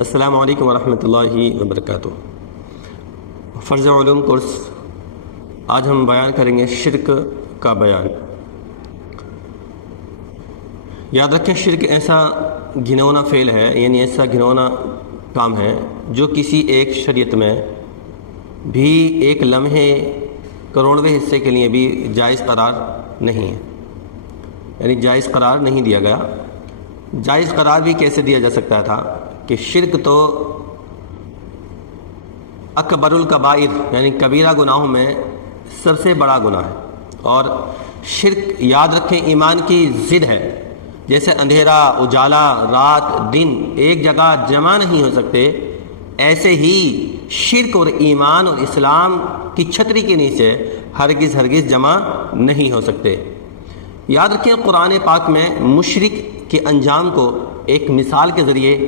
السلام علیکم ورحمۃ اللہ وبرکاتہ۔ فرض علوم کورس آج ہم بیان کریں گے شرک کا بیان۔ یاد رکھیں، شرک ایسا گھنونا فعل ہے، یعنی ایسا گھنونا کام ہے جو کسی ایک شریعت میں بھی ایک لمحے کروڑویں حصے کے لیے بھی جائز قرار نہیں ہے، یعنی جائز قرار نہیں دیا گیا۔ جائز قرار بھی کیسے دیا جا سکتا تھا کہ شرک تو اکبر الکبائر یعنی کبیرہ گناہوں میں سب سے بڑا گناہ ہے، اور شرک یاد رکھیں ایمان کی ضد ہے۔ جیسے اندھیرا اجالا، رات دن ایک جگہ جمع نہیں ہو سکتے، ایسے ہی شرک اور ایمان اور اسلام کی چھتری کے نیچے ہرگز جمع نہیں ہو سکتے۔ یاد رکھیں، قرآن پاک میں مشرک کے انجام کو ایک مثال کے ذریعے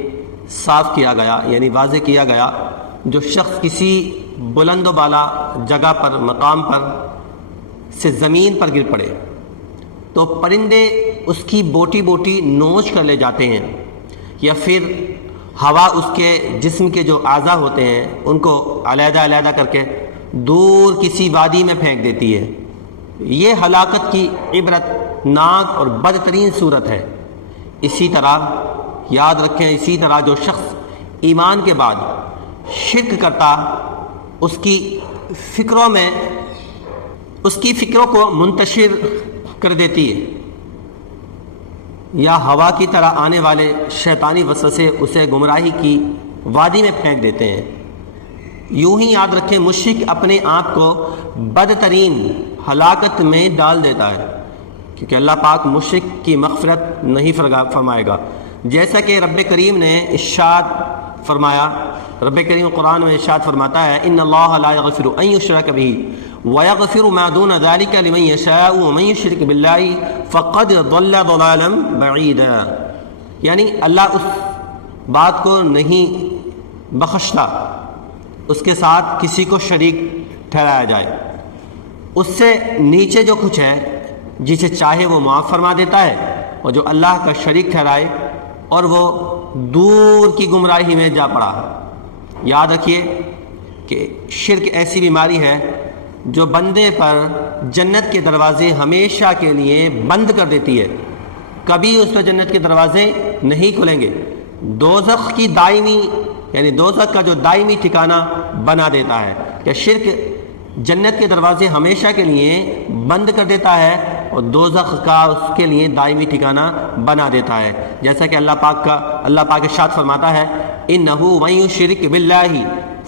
صاف کیا گیا، یعنی واضح کیا گیا۔ جو شخص کسی بلند و بالا جگہ پر، مقام پر سے زمین پر گر پڑے تو پرندے اس کی بوٹی بوٹی نوچ کر لے جاتے ہیں، یا پھر ہوا اس کے جسم کے جو اعضاء ہوتے ہیں ان کو علیحدہ علیحدہ کر کے دور کسی وادی میں پھینک دیتی ہے۔ یہ ہلاکت کی عبرت ناک اور بدترین صورت ہے۔ اسی طرح یاد رکھیں، اسی طرح جو شخص ایمان کے بعد شرک کرتا، اس کی فکروں کو منتشر کر دیتی ہے، یا ہوا کی طرح آنے والے شیطانی وسوسے اسے گمراہی کی وادی میں پھینک دیتے ہیں۔ یوں ہی یاد رکھیں، مشرک اپنے آپ کو بدترین ہلاکت میں ڈال دیتا ہے، کیونکہ اللہ پاک مشرک کی مغفرت نہیں فرمائے گا۔ جیسا کہ رب کریم نے ارشاد فرمایا، رب کریم قرآن میں ارشاد فرماتا ہے، ان اللہ لا یغفر ان یشرک بہ ویغفر ما دون ذلک لمن یشاء ومن یشرک باللہ فقد ضل ضلالا بعیدا، یعنی اللہ اس بات کو نہیں بخشتا اس کے ساتھ کسی کو شریک ٹھہرایا جائے۔ اس سے نیچے جو کچھ ہے جسے چاہے وہ معاف فرما دیتا ہے، اور جو اللہ کا شریک ٹھہرائے اور وہ دور کی گمراہی میں جا پڑا۔ یاد رکھیے کہ شرک ایسی بیماری ہے جو بندے پر جنت کے دروازے ہمیشہ کے لیے بند کر دیتی ہے، کبھی اس پہ جنت کے دروازے نہیں کھلیں گے۔ دوزخ کی دائمی یعنی دوزخ کا جو دائمی ٹھکانہ بنا دیتا ہے، کہ شرک جنت کے دروازے ہمیشہ کے لیے بند کر دیتا ہے اور دوزخ کا اس کے لیے دائمی ٹھکانہ بنا دیتا ہے۔ جیسا کہ اللہ پاک ارشاد فرماتا ہے، انہ من یشرک باللہ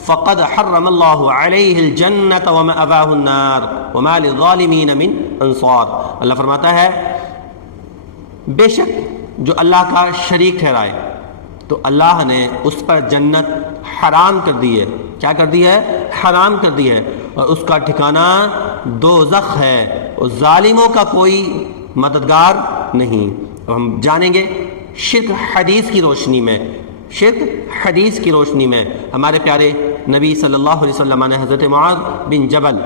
فقد حرم اللہ علیہ الجنۃ ومأواہ النار وما للظالمین من انصار۔ اللہ فرماتا ہے، بے شک جو اللہ کا شریک ٹھہرائے تو اللہ نے اس پر جنت حرام کر دی ہے۔ کیا کر دی ہے؟ حرام کر دی ہے، اور اس کا ٹھکانہ دوزخ ہے، اور ظالموں کا کوئی مددگار نہیں۔ اب ہم جانیں گے شرک حدیث کی روشنی میں ہمارے پیارے نبی صلی اللہ علیہ وسلم نے حضرت معاذ بن جبل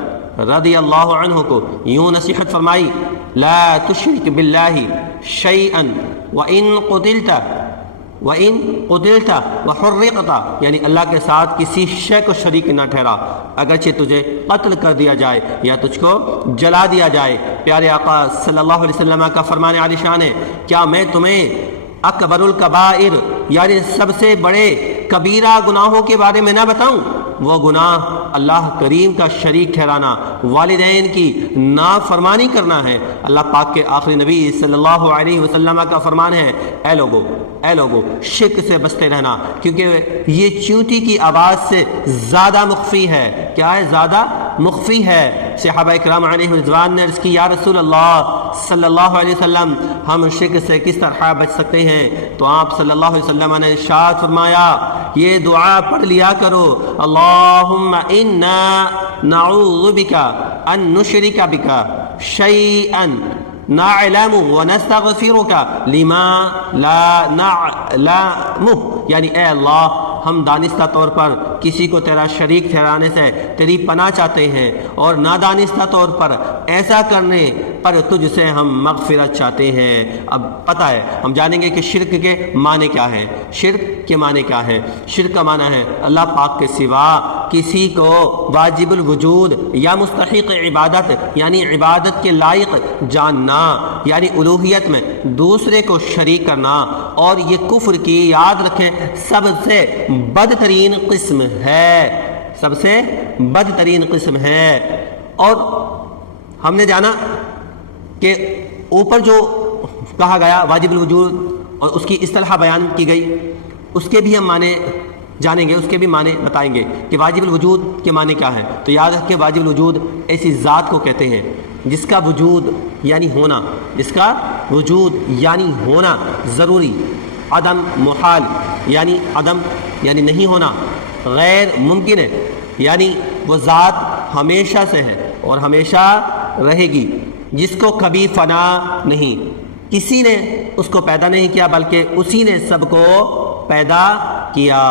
رضی اللہ عنہ کو یوں نصیحت فرمائی، لا تشرک باللہ شیئا وَإِن قُتِلْتَ وَحُرِّقْتَ، یعنی اللہ کے ساتھ کسی شے کو شریک نہ ٹھہرا، اگرچہ تجھے قتل کر دیا جائے یا تجھ کو جلا دیا جائے۔ پیارے آقا صلی اللہ علیہ وسلم کا فرمان عالی شان ہے، کیا میں تمہیں اکبر الکبائر یعنی سب سے بڑے کبیرہ گناہوں کے بارے میں نہ بتاؤں؟ وہ گناہ اللہ کریم کا شریک ٹھہرانا، والدین کی نافرمانی کرنا ہے۔ اللہ پاک کے آخری نبی صلی اللہ علیہ وسلم کا فرمان ہے، اے لوگو شرک سے بچتے رہنا، کیونکہ یہ چیونٹی کی آواز سے زیادہ مخفی ہے۔ کیا ہے؟ زیادہ مخفی ہے۔ صحابہ کرام علیہ رضوان نے عرض کی، یا رسول اللہ صلی اللہ علیہ وسلم، ہم شرک سے کس طرح بچ سکتے ہیں؟ تو آپ صلی اللہ علیہ وسلم نے ارشاد فرمایا، یہ دعا پڑھ لیا کرو، اللہم انا نعوذ بک ان نشرک بک شیئا نعلم ونستغفرک لما لا نعلم، یعنی اے اللہ ہم دانستہ طور پر کسی کو تیرا شریک ٹھہرانے سے تیری پناہ چاہتے ہیں، اور نادانستہ طور پر ایسا کرنے پر تجھ سے ہم مغفرت چاہتے ہیں۔ اب پتہ ہے، ہم جانیں گے کہ شرک کے معنی کیا ہیں۔ شرک کے معنی کیا ہے؟ شرک کا معنی ہے اللہ پاک کے سوا کسی کو واجب الوجود یا مستحق عبادت یعنی عبادت کے لائق جاننا، یعنی الوہیت میں دوسرے کو شریک کرنا، اور یہ کفر کی، یاد رکھیں، سب سے بدترین قسم ہے، سب سے بدترین قسم ہے۔ اور ہم نے جانا کہ اوپر جو کہا گیا واجب الوجود اور اس کی اصطلاح بیان کی گئی، اس کے بھی ہم معنی جانیں گے، اس کے بھی معنی بتائیں گے کہ واجب الوجود کے معنی کیا ہے۔ تو یاد رکھیں، واجب الوجود ایسی ذات کو کہتے ہیں جس کا وجود یعنی ہونا، جس کا وجود یعنی ہونا ضروری، عدم محال یعنی عدم یعنی نہیں ہونا، غیر ممکن ہے یعنی وہ ذات ہمیشہ سے ہے اور ہمیشہ رہے گی، جس کو کبھی فنا نہیں، کسی نے اس کو پیدا نہیں کیا بلکہ اسی نے سب کو پیدا کیا۔